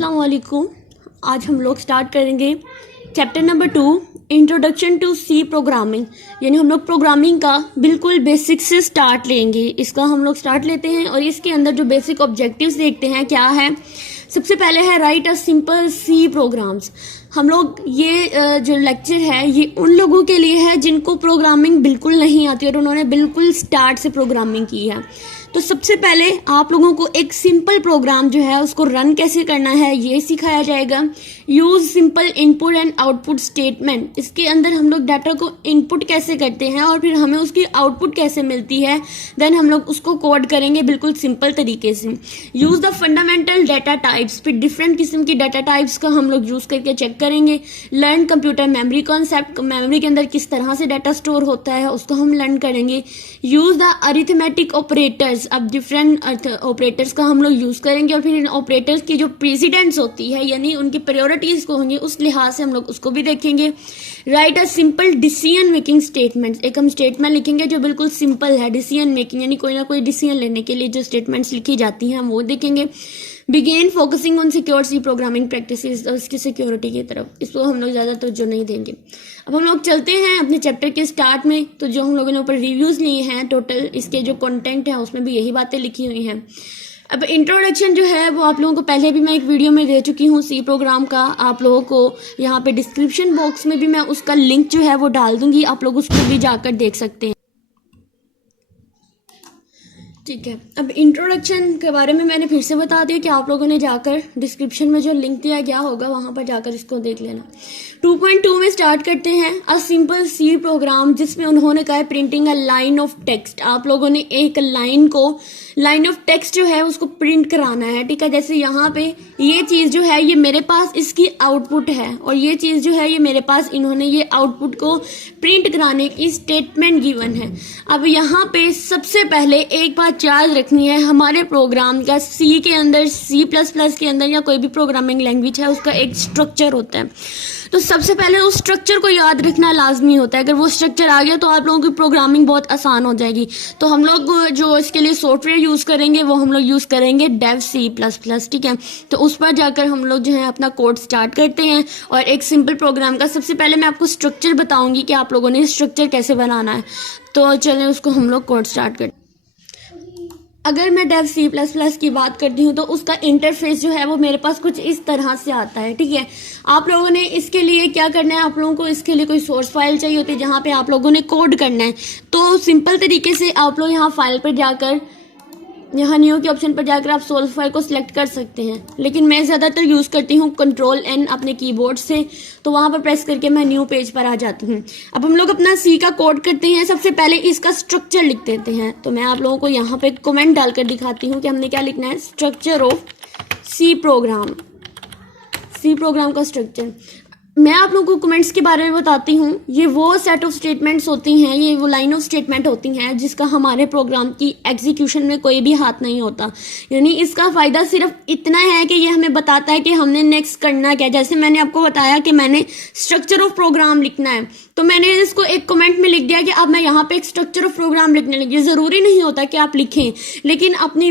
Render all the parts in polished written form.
अस्सलाम वालेकुम। आज हम लोग स्टार्ट करेंगे chapter number 2 introduction to C programming. यानी हम लोग प्रोग्रामिंग का बिल्कुल बेसिक से स्टार्ट लेंगे। इसका हम लोग स्टार्ट लेते हैं और इसके अंदर जो बेसिक ऑब्जेक्टिव्स देखते हैं क्या है। सबसे पहले है write a simple C programs. हम लोग ये जो लेक्चर है ये उन लोगों के लिए है जिनको प्रोग्रामिंग बिल्कुल नहीं आती और उन्होंने बिल्कुल स्टार्ट से प्रोग्रामिंग की है। तो सबसे पहले आप लोगों को एक सिंपल प्रोग्राम जो है उसको रन कैसे करना है ये सिखाया जाएगा। Use simple input and output statement. इसके अंदर हम लोग डाटा को इनपुट कैसे करते हैं और फिर हमें उसकी आउटपुट कैसे मिलती है, देन हम लोग उसको कोड करेंगे बिल्कुल सिंपल तरीके से। Use the fundamental data types. फिर डिफरेंट किस्म की डाटा टाइप्स का हम लोग यूज करके चेक करेंगे। Learn computer memory concept. Memory के अंदर किस तरह से डाटा स्टोर होता है उसको हम लर्न करेंगे। Use the arithmetic operators. अब डिफरेंट ऑपरेटर्स का हम लोग यूज करेंगे और फिर इन ऑपरेटर्स की जो प्रेसिडेंस होती है यानी उनकी प्रायोरिटीज को होंगी उस लिहाज से हम लोग उसको भी देखेंगे। Right a simple decision making statement. एक हम स्टेटमेंट लिखेंगे जो बिल्कुल सिंपल है। डिसीजन मेकिंग यानी कोई ना कोई डिसीजन लेने के लिए जो स्टेटमेंट्स लिखी जाती हैं हम वो देखेंगे। Begin focusing on secure C programming practices. और इसकी सिक्योरिटी की तरफ इसको हम लोग ज़्यादा तवज्जो नहीं देंगे। अब हम लोग चलते हैं अपने चैप्टर के स्टार्ट में। तो जो हम लोगों ने ऊपर रिव्यूज़ लिए हैं टोटल इसके जो कंटेंट है उसमें भी यही बातें लिखी हुई हैं। अब इंट्रोडक्शन जो है वो आप लोगों को पहले भी मैं एक वीडियो में दे चुकी हूँ सी प्रोग्राम का। आप लोगों को यहाँ पे डिस्क्रिप्शन बॉक्स में भी मैं उसका लिंक जो है वो डाल दूंगी, आप लोग उसको भी जाकर देख सकते हैं। ठीक है, अब इंट्रोडक्शन के बारे में मैंने फिर से बता दिया कि आप लोगों ने जाकर डिस्क्रिप्शन में जो लिंक दिया गया होगा वहां पर जाकर इसको देख लेना। 2.2 में स्टार्ट करते हैं अ सिंपल सी प्रोग्राम, जिसमें उन्होंने कहा है printing a line of text. आप लोगों ने एक लाइन ऑफ टेक्स्ट जो है उसको प्रिंट कराना है। ठीक है, जैसे यहाँ पे ये चीज़ जो है ये मेरे पास इसकी आउटपुट है और ये चीज़ जो है ये मेरे पास इन्होंने ये आउटपुट को प्रिंट कराने की स्टेटमेंट गिवन है। अब यहाँ पे सबसे पहले एक बात याद रखनी है, हमारे प्रोग्राम का सी के अंदर C++ के अंदर या कोई भी प्रोग्रामिंग लैंग्वेज है उसका एक स्ट्रक्चर होता है। तो सबसे पहले उस स्ट्रक्चर को याद रखना लाजमी होता है। अगर वो स्ट्रक्चर आ गया तो आप लोगों की प्रोग्रामिंग बहुत आसान हो जाएगी। तो हम लोग जो इसके लिए सॉफ्टवेयर यूज़ करेंगे वो हम लोग यूज़ करेंगे डेव C++। ठीक है, तो उस पर जाकर हम लोग जो है अपना कोड स्टार्ट करते हैं। और एक सिंपल प्रोग्राम का सबसे पहले मैं आपको स्ट्रक्चर बताऊंगी कि आप लोगों ने स्ट्रक्चर कैसे बनाना है। तो चलें उसको हम लोग कोड स्टार्ट करते हैं। अगर मैं डेव C++ की बात करती हूँ तो उसका इंटरफेस जो है वो मेरे पास कुछ इस तरह से आता है। ठीक है, आप लोगों ने इसके लिए क्या करना है, आप लोगों को इसके लिए कोई सोर्स फाइल चाहिए होती है जहाँ पे आप लोगों ने कोड करना है। तो सिंपल तरीके से आप लोग यहाँ फाइल पर जाकर यहाँ न्यू के ऑप्शन पर जाकर आप सोर्स फाइल को सिलेक्ट कर सकते हैं, लेकिन मैं ज़्यादातर यूज़ करती हूँ Ctrl+N अपने कीबोर्ड से। तो वहाँ पर प्रेस करके मैं न्यू पेज पर आ जाती हूँ। अब हम लोग अपना सी का कोड करते हैं। सबसे पहले इसका स्ट्रक्चर लिख देते हैं। तो मैं आप लोगों को यहाँ पे कमेंट डालकर दिखाती हूँ कि हमने क्या लिखना है। स्ट्रक्चर ऑफ सी प्रोग्राम का स्ट्रक्चर। मैं आप लोगों को कमेंट्स के बारे में बताती हूँ। ये वो सेट ऑफ स्टेटमेंट्स होती हैं, ये वो लाइन ऑफ स्टेटमेंट होती हैं जिसका हमारे प्रोग्राम की एग्जीक्यूशन में कोई भी हाथ नहीं होता। यानी इसका फ़ायदा सिर्फ इतना है कि ये हमें बताता है कि हमने नेक्स्ट करना क्या। जैसे मैंने आपको बताया कि मैंने स्ट्रक्चर ऑफ प्रोग्राम लिखना है, तो मैंने इसको एक कमेंट में लिख दिया कि अब मैं यहाँ पे एक स्ट्रक्चर ऑफ प्रोग्राम लिखने लगी। ज़रूरी नहीं होता कि आप लिखें, लेकिन अपनी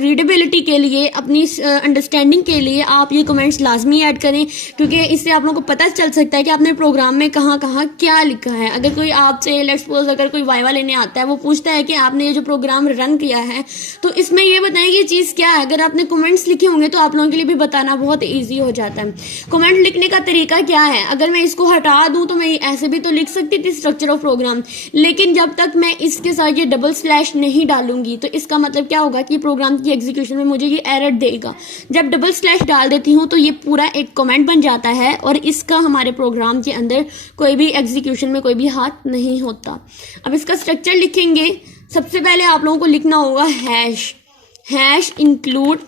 रीडेबिलिटी के लिए, अपनी अंडरस्टैंडिंग के लिए आप ये कमेंट्स लाजमी ऐड करें, क्योंकि इससे आप लोगों को पता चल सकता है कि आपने प्रोग्राम में कहाँ कहाँ क्या लिखा है। अगर कोई आपसे लेट्स सपोज अगर कोई वाइवा लेने आता है, वो पूछता है कि आपने ये जो प्रोग्राम रन किया है तो इसमें ये बताएं कि ये चीज़ क्या है। अगर आपने कमेंट्स लिखे होंगे तो आप लोगों के लिए भी बताना बहुत ईजी हो जाता है। कमेंट लिखने का तरीका क्या है, अगर मैं इसको हटा दूँ तो मैं ऐसे भी तो लिख सकती थी स्ट्रक्चर ऑफ प्रोग्राम, लेकिन जब तक मैं इसके साथ ये डबल स्लैश नहीं डालूंगी तो इसका मतलब क्या होगा कि प्रोग्राम की एग्जीक्यूशन में मुझे ये एरर देगा। जब डबल स्लैश डाल देती हूँ तो ये पूरा एक कमेंट बन जाता है और इसका हमारे प्रोग्राम के अंदर कोई भी एग्जीक्यूशन में कोई भी हाथ नहीं होता। अब इसका स्ट्रक्चर लिखेंगे। सबसे पहले आप लोगों को लिखना होगा हैश इंक्लूड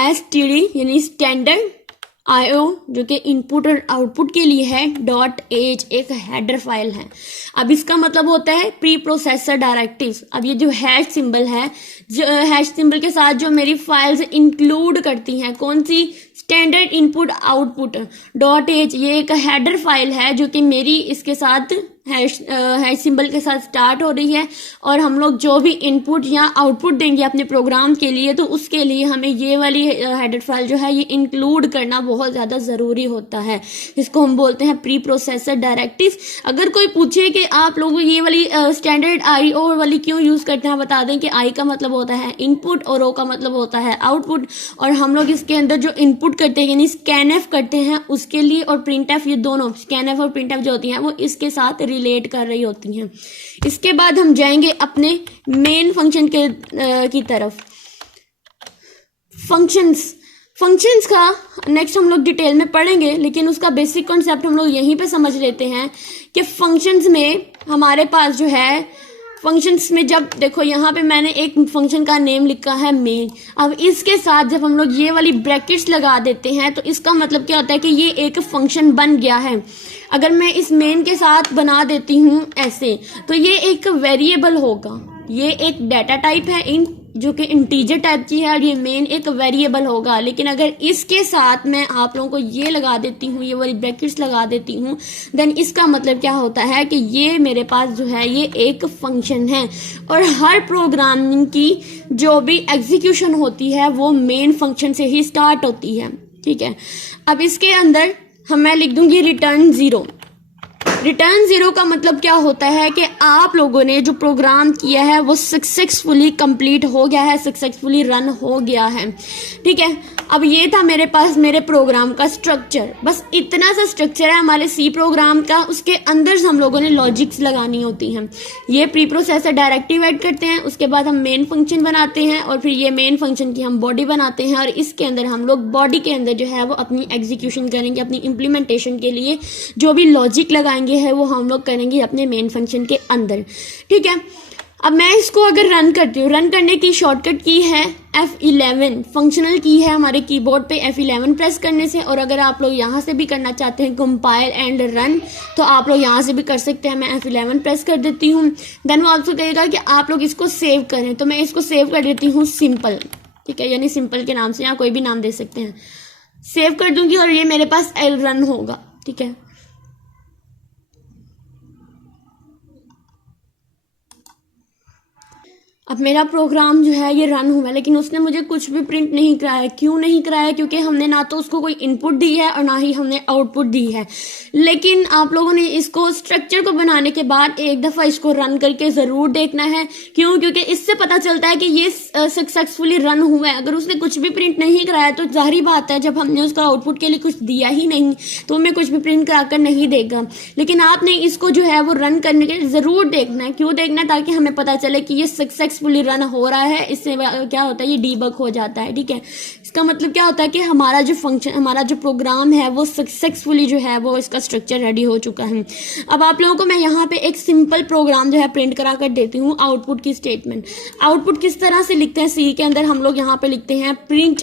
std यानी स्टैंडर्ड IO जो कि इनपुट और आउटपुट के लिए है। .h एक हेडर फाइल है। अब इसका मतलब होता है प्री प्रोसेसर डायरेक्टिव्स। अब ये जो हैश सिंबल है, जो हैश सिंबल के साथ जो मेरी फाइल्स इंक्लूड करती हैं, कौन सी, स्टैंडर्ड इनपुट आउटपुट .h ये एक हेडर फाइल है जो कि मेरी इसके साथ हैश सिंबल के साथ स्टार्ट हो रही है, और हम लोग जो भी इनपुट या आउटपुट देंगे अपने प्रोग्राम के लिए, तो उसके लिए हमें ये वाली हेडर फाइल जो है ये इंक्लूड करना बहुत ज़्यादा ज़रूरी होता है। इसको हम बोलते हैं प्री प्रोसेसर डायरेक्टिव। अगर कोई पूछे कि आप लोग ये वाली स्टैंडर्ड IO वाली क्यों यूज़ करते हैं, बता दें कि I का मतलब होता है इनपुट और O का मतलब होता है आउटपुट, और हम लोग इसके अंदर जो इनपुट करते हैं यानी स्कैनएफ करते हैं उसके लिए, और प्रिंटएफ, ये दोनों स्कैनएफ और प्रिंटएफ जो होती हैं वो इसके साथ रिलेट कर रही होती हैं। इसके बाद हम जाएंगे अपने मेन फंक्शन की तरफ। फंक्शंस का नेक्स्ट हम लोग डिटेल में पढ़ेंगे, लेकिन उसका बेसिक कॉन्सेप्ट हम लोग यहीं पे समझ लेते हैं कि फंक्शंस में हमारे पास जो है, फंक्शंस में जब देखो यहाँ पे मैंने एक फंक्शन का नेम लिखा है मेन। अब इसके साथ जब हम लोग ये वाली ब्रैकेट्स लगा देते हैं तो इसका मतलब क्या होता है कि ये एक फंक्शन बन गया है। अगर मैं इस मेन के साथ बना देती हूँ ऐसे, तो ये एक वेरिएबल होगा, ये एक डाटा टाइप है इन जो कि इंटीजर टाइप की है, और ये मेन एक वेरिएबल होगा। लेकिन अगर इसके साथ मैं आप लोगों को ये लगा देती हूँ, ये वाली ब्रैकेट्स लगा देती हूँ, देन इसका मतलब क्या होता है कि ये मेरे पास जो है ये एक फंक्शन है, और हर प्रोग्रामिंग की जो भी एग्जीक्यूशन होती है वो मेन फंक्शन से ही स्टार्ट होती है। ठीक है, अब इसके अंदर मैं लिख दूंगी रिटर्न 0। रिटर्न 0 का मतलब क्या होता है कि आप लोगों ने जो प्रोग्राम किया है वो सक्सेसफुली कंप्लीट हो गया है, सक्सेसफुली रन हो गया है। ठीक है, अब ये था मेरे पास मेरे प्रोग्राम का स्ट्रक्चर। बस इतना सा स्ट्रक्चर है हमारे सी प्रोग्राम का, उसके अंदर हम लोगों ने लॉजिक्स लगानी होती हैं। ये प्री प्रोसेसर डायरेक्टिव ऐड करते हैं, उसके बाद हम मेन फंक्शन बनाते हैं, और फिर ये मेन फंक्शन की हम बॉडी बनाते हैं, और इसके अंदर हम लोग बॉडी के अंदर जो है वो अपनी एग्जीक्यूशन करेंगे, अपनी इम्प्लीमेंटेशन के लिए जो भी लॉजिक लगाएंगे है वो हम लोग करेंगे अपने मेन फंक्शन के अंदर। ठीक है, अब मैं इसको अगर रन करती हूँ, रन करने की शॉर्टकट की है F11, फंक्शनल की है हमारे कीबोर्ड पे F11 प्रेस करने से। और अगर आप लोग यहाँ से भी करना चाहते हैं कंपाइल एंड रन, तो आप लोग यहाँ से भी कर सकते हैं। मैं F11 प्रेस कर देती हूँ, देन वो आपसे कहेगा कि आप लोग इसको सेव करें, तो मैं इसको सेव कर देती हूँ सिंपल। ठीक है, यानी सिंपल के नाम से, या कोई भी नाम दे सकते हैं। सेव कर दूंगी और ये मेरे पास रन होगा। ठीक है, अब मेरा प्रोग्राम जो है ये रन हुआ, लेकिन उसने मुझे कुछ भी प्रिंट नहीं कराया। क्यों नहीं कराया? क्योंकि हमने ना तो उसको कोई इनपुट दी है और ना ही हमने आउटपुट दी है। लेकिन आप लोगों ने इसको स्ट्रक्चर को बनाने के बाद एक दफ़ा इसको रन करके ज़रूर देखना है। क्यों? क्योंकि इससे पता चलता है कि ये सक्सेसफुली रन हुआ है। अगर उसने कुछ भी प्रिंट नहीं कराया तो जाहिर बात है, जब हमने उसका आउटपुट के लिए कुछ दिया ही नहीं तो हमें कुछ भी प्रिंट करा कर नहीं देगा। लेकिन आपने इसको जो है वो रन करने के ज़रूर देखना है। क्यों देखना है? ताकि हमें पता चले कि ये सक्सेसफुली रन हो रहा है। इससे क्या होता है, ये डीबग हो जाता है। ठीक है, इसका मतलब क्या होता है कि हमारा जो फंक्शन, हमारा जो प्रोग्राम है वो सक्सेसफुली जो है वो इसका स्ट्रक्चर रेडी हो चुका है। अब आप लोगों को मैं यहाँ पे एक सिंपल प्रोग्राम जो है प्रिंट करा कर देती हूँ, आउटपुट की स्टेटमेंट। आउटपुट किस तरह से लिखते हैं सी के अंदर, हम लोग यहाँ पे लिखते हैं प्रिंट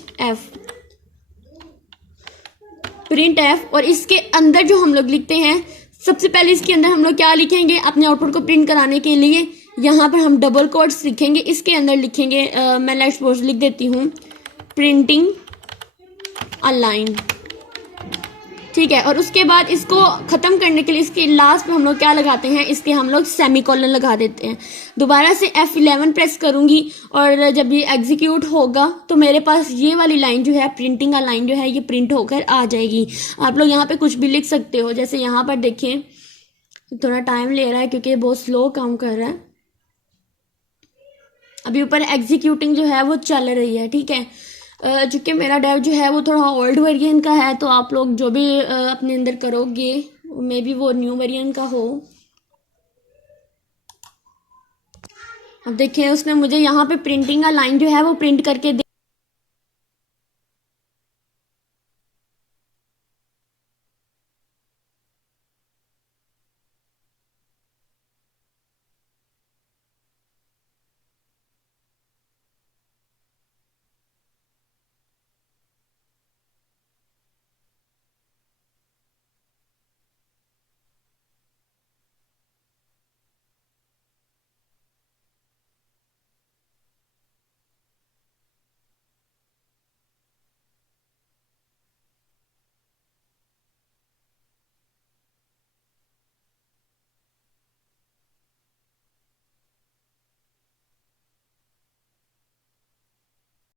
एफ, और इसके अंदर जो हम लोग लिखते हैं, सबसे पहले इसके अंदर हम लोग क्या लिखेंगे, अपने आउटपुट को प्रिंट कराने के लिए यहाँ पर हम डबल कोट्स लिखेंगे। इसके अंदर लिखेंगे, मैं लेट्स सपोज लिख देती हूँ प्रिंटिंग अ लाइन। ठीक है, और उसके बाद इसको ख़त्म करने के लिए इसके लास्ट में हम लोग क्या लगाते हैं, इसके हम लोग सेमीकोलन लगा देते हैं। दोबारा से F11 प्रेस करूँगी और जब ये एग्जीक्यूट होगा तो मेरे पास ये वाली लाइन जो है, प्रिंटिंग अ लाइन जो है, ये प्रिंट होकर आ जाएगी। आप लोग यहाँ पे कुछ भी लिख सकते हो, जैसे यहाँ पर देखें, थोड़ा टाइम ले रहा है क्योंकि बहुत स्लो काम कर रहा है। अभी ऊपर एग्जीक्यूटिंग जो है वो चल रही है। ठीक है, चूँकि मेरा डेव जो है वो थोड़ा ओल्ड वेरिएंट का है, तो आप लोग जो भी अपने अंदर करोगे मे बी वो न्यू वेरिएंट का हो। अब देखिए, उसने मुझे यहाँ पे प्रिंटिंग का लाइन जो है वो प्रिंट करके